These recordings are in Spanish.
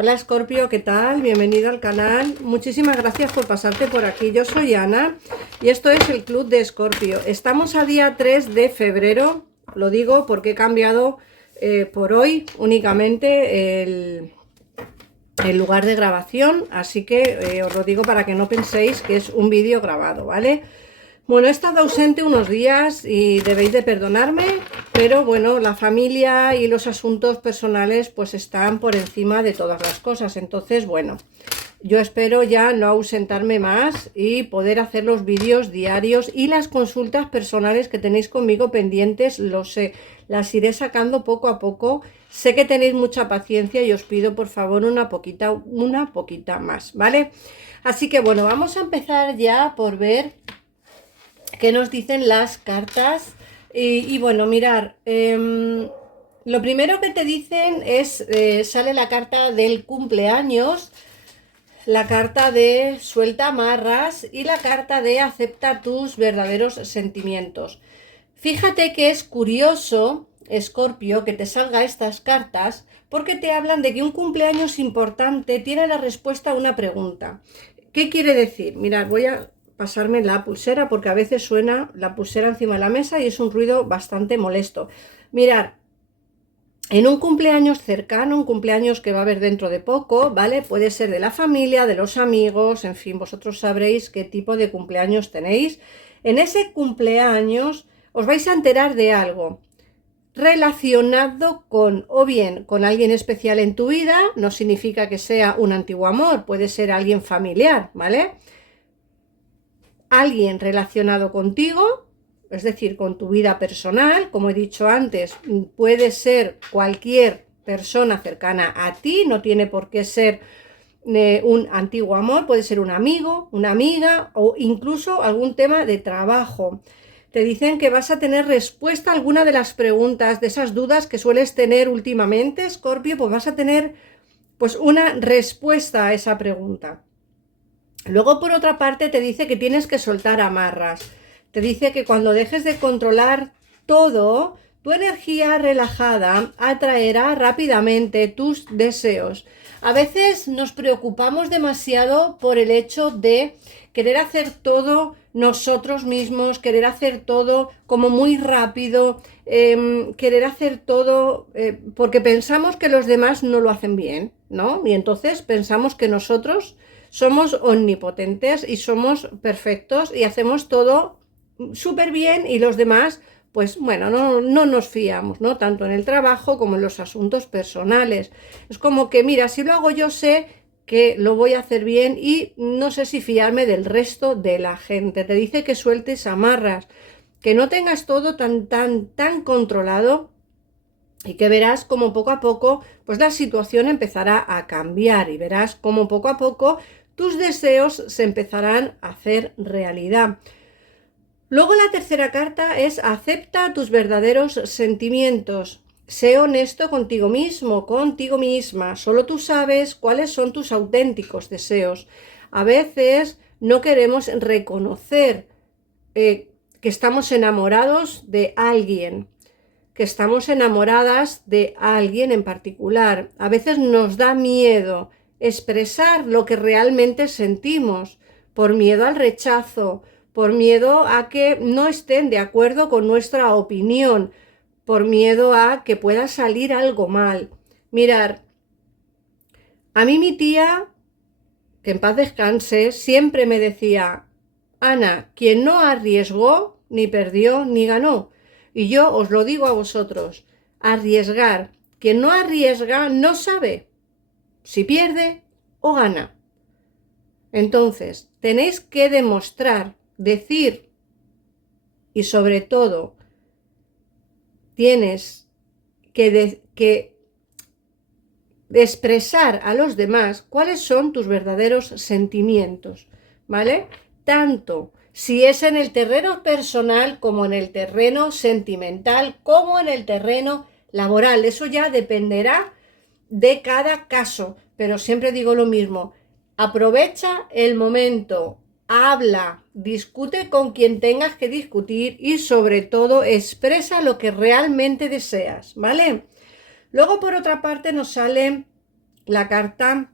Hola Escorpio, ¿qué tal? Bienvenido al canal. Muchísimas gracias por pasarte por aquí. Yo soy Ana y esto es el Club de Escorpio. Estamos a día 3 de febrero. Lo digo porque he cambiado por hoy únicamente el lugar de grabación. Así que os lo digo para que no penséis que es un vídeo grabado, ¿vale? Bueno, he estado ausente unos días y debéis de perdonarme, pero bueno, la familia y los asuntos personales pues están por encima de todas las cosas. Entonces, bueno, yo espero ya no ausentarme más y poder hacer los vídeos diarios y las consultas personales que tenéis conmigo pendientes, lo sé, las iré sacando poco a poco. Sé que tenéis mucha paciencia y os pido por favor una poquita más, ¿vale? Así que bueno, vamos a empezar ya por ver qué nos dicen las cartas. Y bueno, mirar, lo primero que te dicen es, sale la carta del cumpleaños, la carta de suelta amarras y la carta de acepta tus verdaderos sentimientos. Fíjate que es curioso, Escorpio, que te salga estas cartas porque te hablan de que un cumpleaños importante tiene la respuesta a una pregunta. ¿Qué quiere decir? Mirad, voy a pasarme la pulsera porque a veces suena la pulsera encima de la mesa y es un ruido bastante molesto. Mirad, en un cumpleaños cercano, un cumpleaños que va a haber dentro de poco, ¿vale? Puede ser de la familia, de los amigos, en fin, vosotros sabréis qué tipo de cumpleaños tenéis. En ese cumpleaños os vais a enterar de algo relacionado con, o bien con alguien especial en tu vida, no significa que sea un antiguo amor, puede ser alguien familiar, ¿vale? Alguien relacionado contigo, es decir, con tu vida personal, como he dicho antes, puede ser cualquier persona cercana a ti, no tiene por qué ser un antiguo amor, puede ser un amigo, una amiga o incluso algún tema de trabajo. Te dicen que vas a tener respuesta a alguna de las preguntas, de esas dudas que sueles tener últimamente, Escorpio, pues vas a tener pues una respuesta a esa pregunta. Luego, por otra parte, te dice que tienes que soltar amarras. Te dice que cuando dejes de controlar todo, tu energía relajada atraerá rápidamente tus deseos. A veces nos preocupamos demasiado por el hecho de querer hacer todo nosotros mismos, querer hacer todo como muy rápido, querer hacer todo porque pensamos que los demás no lo hacen bien, ¿no? Y entonces pensamos que nosotros somos omnipotentes y somos perfectos y hacemos todo súper bien y los demás, pues bueno, no nos fiamos, ¿no? Tanto en el trabajo como en los asuntos personales. Es como que, mira, si lo hago yo sé que lo voy a hacer bien y no sé si fiarme del resto de la gente. Te dice que sueltes amarras, que no tengas todo tan controlado y que verás como poco a poco pues la situación empezará a cambiar y verás como poco a poco tus deseos se empezarán a hacer realidad. Luego la tercera carta es acepta tus verdaderos sentimientos. Sé honesto contigo mismo, contigo misma. Solo tú sabes cuáles son tus auténticos deseos. A veces no queremos reconocer que estamos enamorados de alguien, que estamos enamoradas de alguien en particular. A veces nos da miedo expresar lo que realmente sentimos, por miedo al rechazo, por miedo a que no estén de acuerdo con nuestra opinión, por miedo a que pueda salir algo mal. Mirar, a mí mi tía, que en paz descanse, siempre me decía: Ana, quien no arriesgó, ni perdió, ni ganó. Y yo os lo digo a vosotros, arriesgar. Quien no arriesga no sabe si pierde o gana. Entonces, tenéis que demostrar, decir y sobre todo tienes que expresar a los demás cuáles son tus verdaderos sentimientos, ¿vale? Tanto si es en el terreno personal como en el terreno sentimental, como en el terreno laboral. Eso ya dependerá de cada caso, pero siempre digo lo mismo: aprovecha el momento, habla, discute con quien tengas que discutir y sobre todo expresa lo que realmente deseas, ¿vale? Luego, por otra parte, nos sale la carta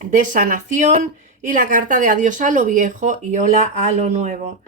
de sanación y la carta de adiós a lo viejo y hola a lo nuevo.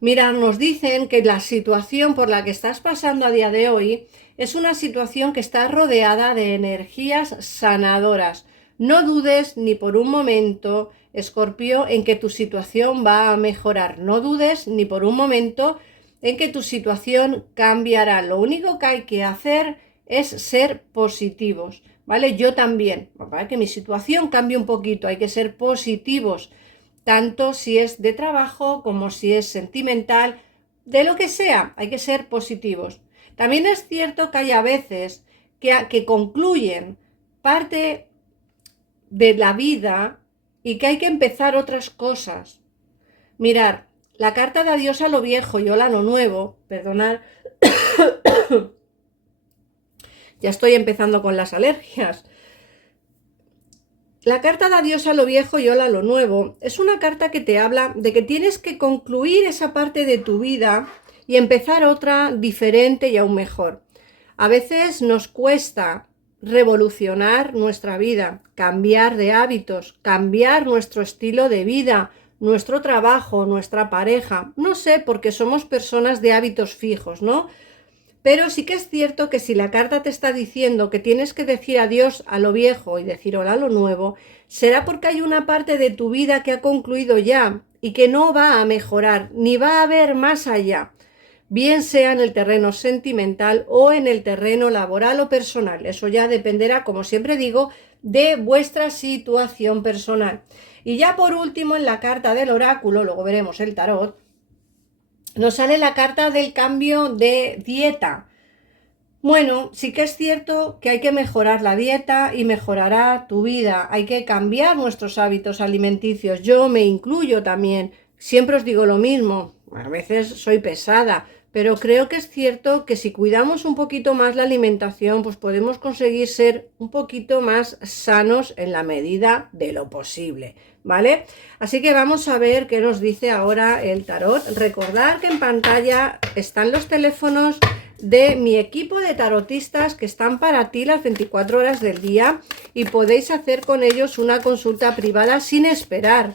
Mirad, nos dicen que la situación por la que estás pasando a día de hoy es una situación que está rodeada de energías sanadoras. No dudes ni por un momento, Escorpio, en que tu situación va a mejorar. No dudes ni por un momento en que tu situación cambiará. Lo único que hay que hacer es ser positivos, ¿vale? Yo también, para que mi situación cambie un poquito, hay que ser positivos, tanto si es de trabajo como si es sentimental, de lo que sea, hay que ser positivos. También es cierto que hay a veces que concluyen parte de la vida y que hay que empezar otras cosas. Mirar, la carta de adiós a lo viejo y hola a lo nuevo, perdonad, ya estoy empezando con las alergias. La carta de adiós a lo viejo y hola a lo nuevo es una carta que te habla de que tienes que concluir esa parte de tu vida y empezar otra diferente y aún mejor. A veces nos cuesta revolucionar nuestra vida, cambiar de hábitos, cambiar nuestro estilo de vida, nuestro trabajo, nuestra pareja. No sé, porque somos personas de hábitos fijos, ¿no? Pero sí que es cierto que si la carta te está diciendo que tienes que decir adiós a lo viejo y decir hola a lo nuevo, será porque hay una parte de tu vida que ha concluido ya y que no va a mejorar, ni va a haber más allá, bien sea en el terreno sentimental o en el terreno laboral o personal. Eso ya dependerá, como siempre digo, de vuestra situación personal. Y ya por último, en la carta del oráculo, luego veremos el tarot, nos sale la carta del cambio de dieta. Bueno, sí que es cierto que hay que mejorar la dieta y mejorará tu vida. Hay que cambiar nuestros hábitos alimenticios. Yo me incluyo también. Siempre os digo lo mismo. A veces soy pesada, pero creo que es cierto que si cuidamos un poquito más la alimentación, pues podemos conseguir ser un poquito más sanos en la medida de lo posible, ¿vale? Así que vamos a ver qué nos dice ahora el tarot. Recordad que en pantalla están los teléfonos de mi equipo de tarotistas que están para ti las 24 horas del día y podéis hacer con ellos una consulta privada sin esperar.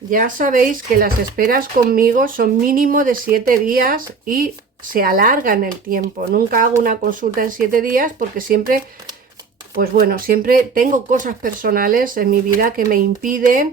Ya sabéis que las esperas conmigo son mínimo de 7 días y se alargan el tiempo. Nunca hago una consulta en 7 días porque siempre, pues bueno, siempre tengo cosas personales en mi vida que me impiden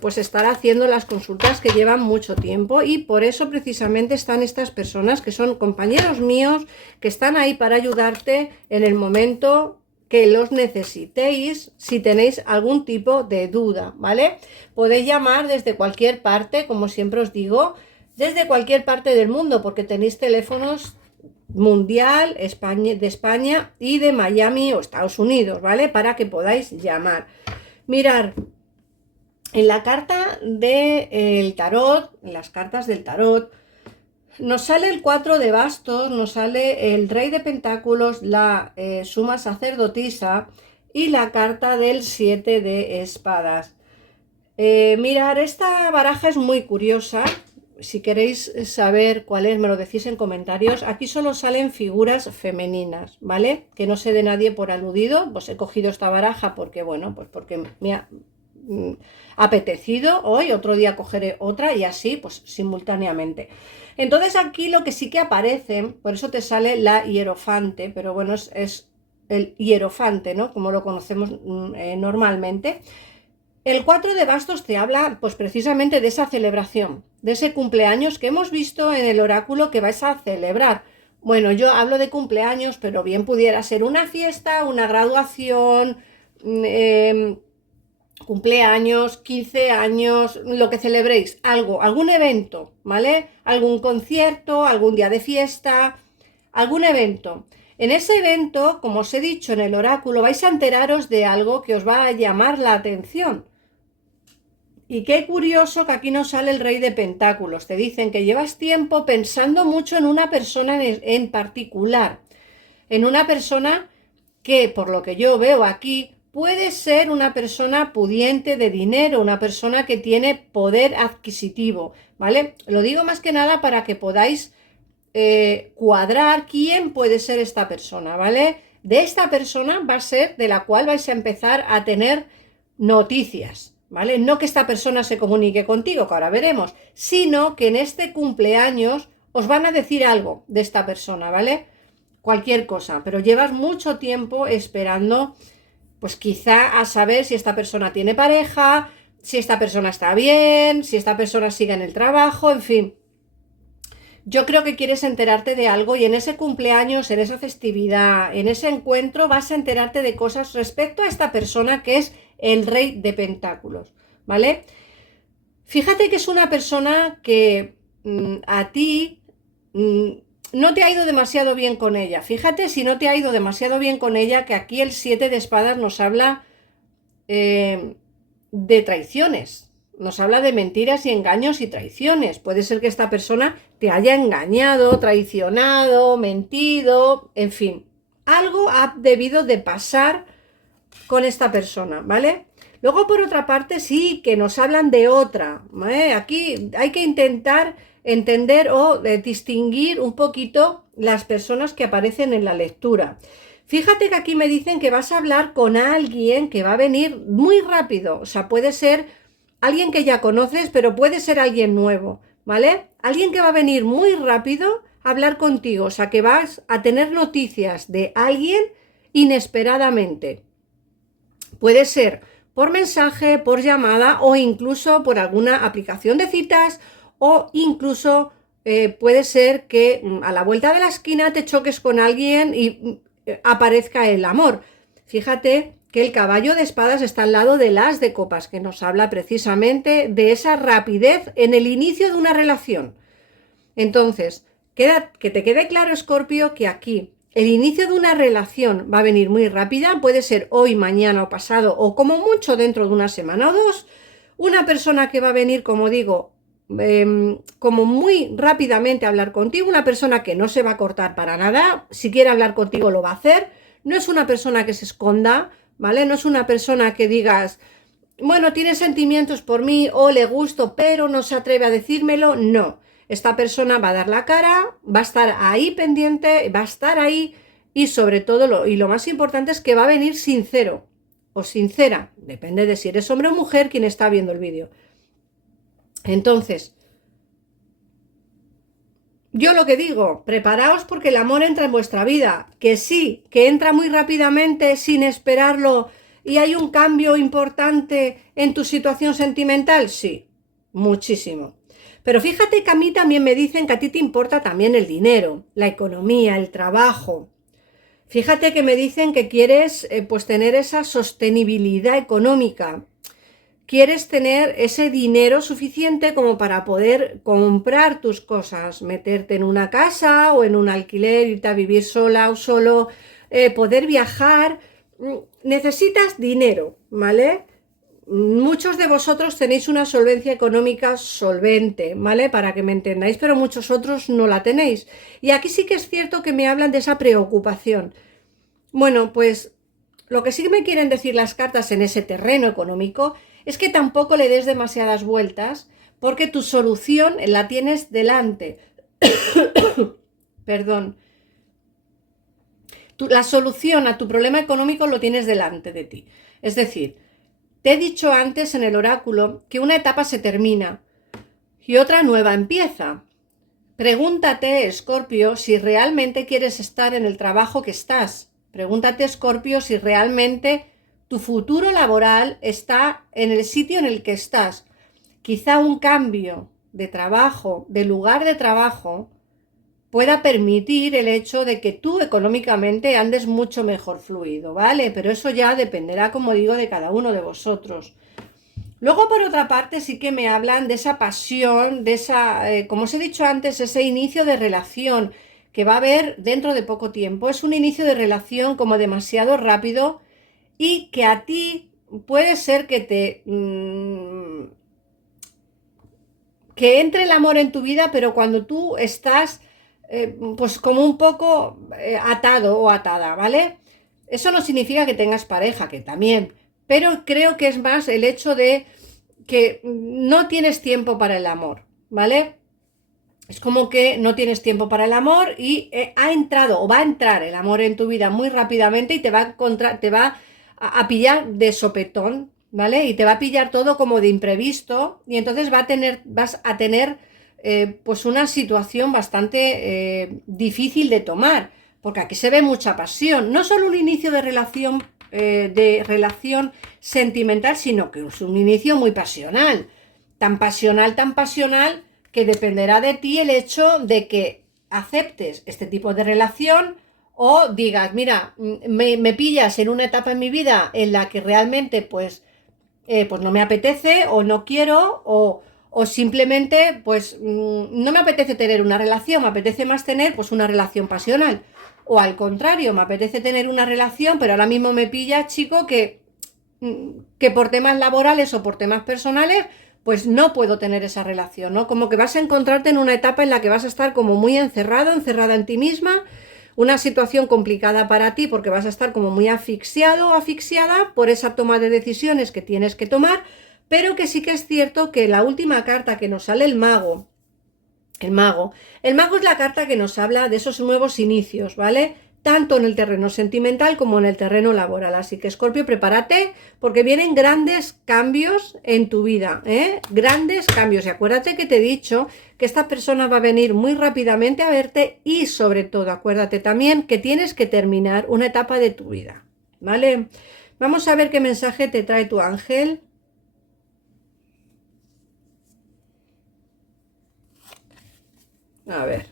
pues estar haciendo las consultas que llevan mucho tiempo, y por eso precisamente están estas personas que son compañeros míos, que están ahí para ayudarte en el momento que los necesitéis, si tenéis algún tipo de duda, ¿vale? Podéis llamar desde cualquier parte, como siempre os digo, desde cualquier parte del mundo, porque tenéis teléfonos mundial, de España y de Miami o Estados Unidos, ¿vale? Para que podáis llamar. Mirar, en la carta del tarot, en las cartas del tarot, nos sale el 4 de bastos, nos sale el rey de pentáculos, la suma sacerdotisa y la carta del 7 de espadas. Mirar, esta baraja es muy curiosa. Si queréis saber cuál es, me lo decís en comentarios. Aquí solo salen figuras femeninas, ¿vale? Que no se dé nadie por aludido. Pues he cogido esta baraja porque, bueno, pues porque me ha apetecido hoy, otro día cogeré otra y así, pues simultáneamente. Entonces aquí lo que sí que aparece, por eso te sale la hierofante, pero bueno, es el hierofante, ¿no? Como lo conocemos normalmente. El 4 de bastos te habla pues precisamente de esa celebración, de ese cumpleaños que hemos visto en el oráculo que vais a celebrar. Bueno, yo hablo de cumpleaños, pero bien pudiera ser una fiesta, una graduación, cumpleaños, 15 años, lo que celebréis, algo, algún evento, ¿vale? Algún concierto, algún día de fiesta, algún evento. En ese evento, como os he dicho en el oráculo, vais a enteraros de algo que os va a llamar la atención. Y qué curioso que aquí nos sale el rey de pentáculos. Te dicen que llevas tiempo pensando mucho en una persona en particular, en una persona que, por lo que yo veo aquí, puede ser una persona pudiente de dinero, una persona que tiene poder adquisitivo, ¿vale? Lo digo más que nada para que podáis cuadrar quién puede ser esta persona, ¿vale? de esta persona va a ser de la cual vais a empezar a tener noticias, ¿vale? No que esta persona se comunique contigo, que ahora veremos, sino que en este cumpleaños os van a decir algo de esta persona, ¿vale? Cualquier cosa, pero llevas mucho tiempo esperando, pues quizá a saber si esta persona tiene pareja, si esta persona está bien, si esta persona sigue en el trabajo, en fin. Yo creo que quieres enterarte de algo y en ese cumpleaños, en esa festividad, en ese encuentro vas a enterarte de cosas respecto a esta persona que es el Rey de Pentáculos, ¿vale? Fíjate que es una persona que a ti no te ha ido demasiado bien con ella. Fíjate si no te ha ido demasiado bien con ella, que aquí el 7 de espadas nos habla de traiciones. Nos habla de mentiras y engaños y traiciones. Puede ser que esta persona te haya engañado, traicionado, mentido, en fin. Algo ha debido de pasar con esta persona, ¿vale? Luego, por otra parte, sí que nos hablan de otra, ¿vale? Aquí hay que intentar entender o distinguir un poquito las personas que aparecen en la lectura. Fíjate que aquí me dicen que vas a hablar con alguien que va a venir muy rápido, o sea, puede ser alguien que ya conoces, pero puede ser alguien nuevo, ¿vale? Alguien que va a venir muy rápido a hablar contigo, o sea, que vas a tener noticias de alguien inesperadamente. Puede ser por mensaje, por llamada o incluso por alguna aplicación de citas o incluso puede ser que a la vuelta de la esquina te choques con alguien y aparezca el amor. Fíjate que el caballo de espadas está al lado del as de copas, que nos habla precisamente de esa rapidez en el inicio de una relación. Entonces, que te quede claro, Escorpio, que aquí el inicio de una relación va a venir muy rápida, puede ser hoy, mañana o pasado, o como mucho dentro de una semana o dos. Una persona que va a venir, como digo, como muy rápidamente a hablar contigo, una persona que no se va a cortar para nada, si quiere hablar contigo lo va a hacer, no es una persona que se esconda, ¿vale? No es una persona que digas, bueno, tiene sentimientos por mí o le gusto, pero no se atreve a decírmelo, no. Esta persona va a dar la cara, va a estar ahí pendiente, va a estar ahí y sobre todo lo más importante es que va a venir sincero o sincera, depende de si eres hombre o mujer quien está viendo el vídeo. Entonces, yo lo que digo, preparaos porque el amor entra en vuestra vida, que sí, que entra muy rápidamente sin esperarlo y hay un cambio importante en tu situación sentimental, sí, muchísimo. Pero fíjate que a mí también me dicen que a ti te importa también el dinero, la economía, el trabajo. Fíjate que me dicen que quieres pues tener esa sostenibilidad económica. Quieres tener ese dinero suficiente como para poder comprar tus cosas, meterte en una casa o en un alquiler, irte a vivir sola o solo, poder viajar. Necesitas dinero, ¿vale? Muchos de vosotros tenéis una solvencia económica solvente, ¿vale? Para que me entendáis, pero muchos otros no la tenéis. Y aquí sí que es cierto que me hablan de esa preocupación. Bueno, pues lo que sí me quieren decir las cartas en ese terreno económico es que tampoco le des demasiadas vueltas porque tu solución la tienes delante. Perdón. La solución a tu problema económico lo tienes delante de ti. Es decir, te he dicho antes en el oráculo que una etapa se termina y otra nueva empieza. Pregúntate, Escorpio, si realmente quieres estar en el trabajo que estás. Pregúntate, Escorpio, si realmente tu futuro laboral está en el sitio en el que estás. Quizá un cambio de trabajo, de lugar de trabajo, pueda permitir el hecho de que tú económicamente andes mucho mejor fluido, ¿vale? Pero eso ya dependerá, como digo, de cada uno de vosotros. Luego, por otra parte, sí que me hablan de esa pasión, de esa, como os he dicho antes, ese inicio de relación que va a haber dentro de poco tiempo. Es un inicio de relación como demasiado rápido y que a ti puede ser que que entre el amor en tu vida, pero cuando tú estás pues como un poco atado o atada, ¿vale? Eso no significa que tengas pareja, que también, pero creo que es más el hecho de que no tienes tiempo para el amor, ¿vale? Es como que no tienes tiempo para el amor y ha entrado o va a entrar el amor en tu vida muy rápidamente y te va a encontrar, te va a pillar de sopetón, ¿vale? Y te va a pillar todo como de imprevisto y entonces vas a tener pues una situación bastante difícil de tomar, porque aquí se ve mucha pasión, no solo un inicio de relación sentimental, sino que es un inicio muy tan pasional que dependerá de ti el hecho de que aceptes este tipo de relación o digas, mira, me pillas en una etapa en mi vida en la que realmente pues no me apetece o no quiero o simplemente pues no me apetece tener una relación, me apetece más tener pues una relación pasional. O al contrario, me apetece tener una relación, pero ahora mismo me pilla, chico, que por temas laborales o por temas personales, pues no puedo tener esa relación, ¿no? Como que vas a encontrarte en una etapa en la que vas a estar como muy encerrado, encerrada en ti misma, una situación complicada para ti porque vas a estar como muy asfixiado o asfixiada por esa toma de decisiones que tienes que tomar, pero que sí que es cierto que la última carta que nos sale el mago es la carta que nos habla de esos nuevos inicios, ¿vale? Tanto en el terreno sentimental como en el terreno laboral. Así que, Escorpio, prepárate porque vienen grandes cambios en tu vida, ¿eh? Grandes cambios. Y acuérdate que te he dicho que esta persona va a venir muy rápidamente a verte y, sobre todo, acuérdate también que tienes que terminar una etapa de tu vida, ¿vale? Vamos a ver qué mensaje te trae tu ángel. A ver.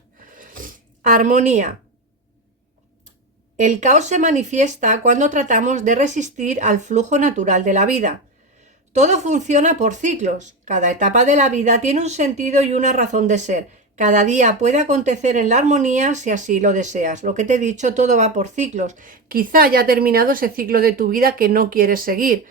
Armonía. El caos se manifiesta cuando tratamos de resistir al flujo natural de la vida. Todo funciona por ciclos. Cada etapa de la vida tiene un sentido y una razón de ser. Cada día puede acontecer en la armonía si así lo deseas. Lo que te he dicho, todo va por ciclos. Quizá haya terminado ese ciclo de tu vida que no quieres seguir,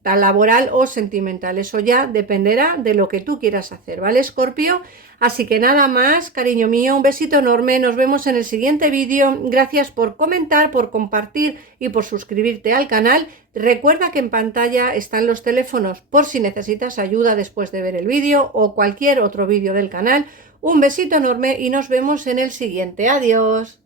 tal laboral o sentimental. Eso ya dependerá de lo que tú quieras hacer, ¿vale, Escorpio? Así que nada más, cariño mío, un besito enorme, nos vemos en el siguiente vídeo. Gracias por comentar, por compartir y por suscribirte al canal. Recuerda que en pantalla están los teléfonos por si necesitas ayuda después de ver el vídeo o cualquier otro vídeo del canal. Un besito enorme y nos vemos en el siguiente. Adiós.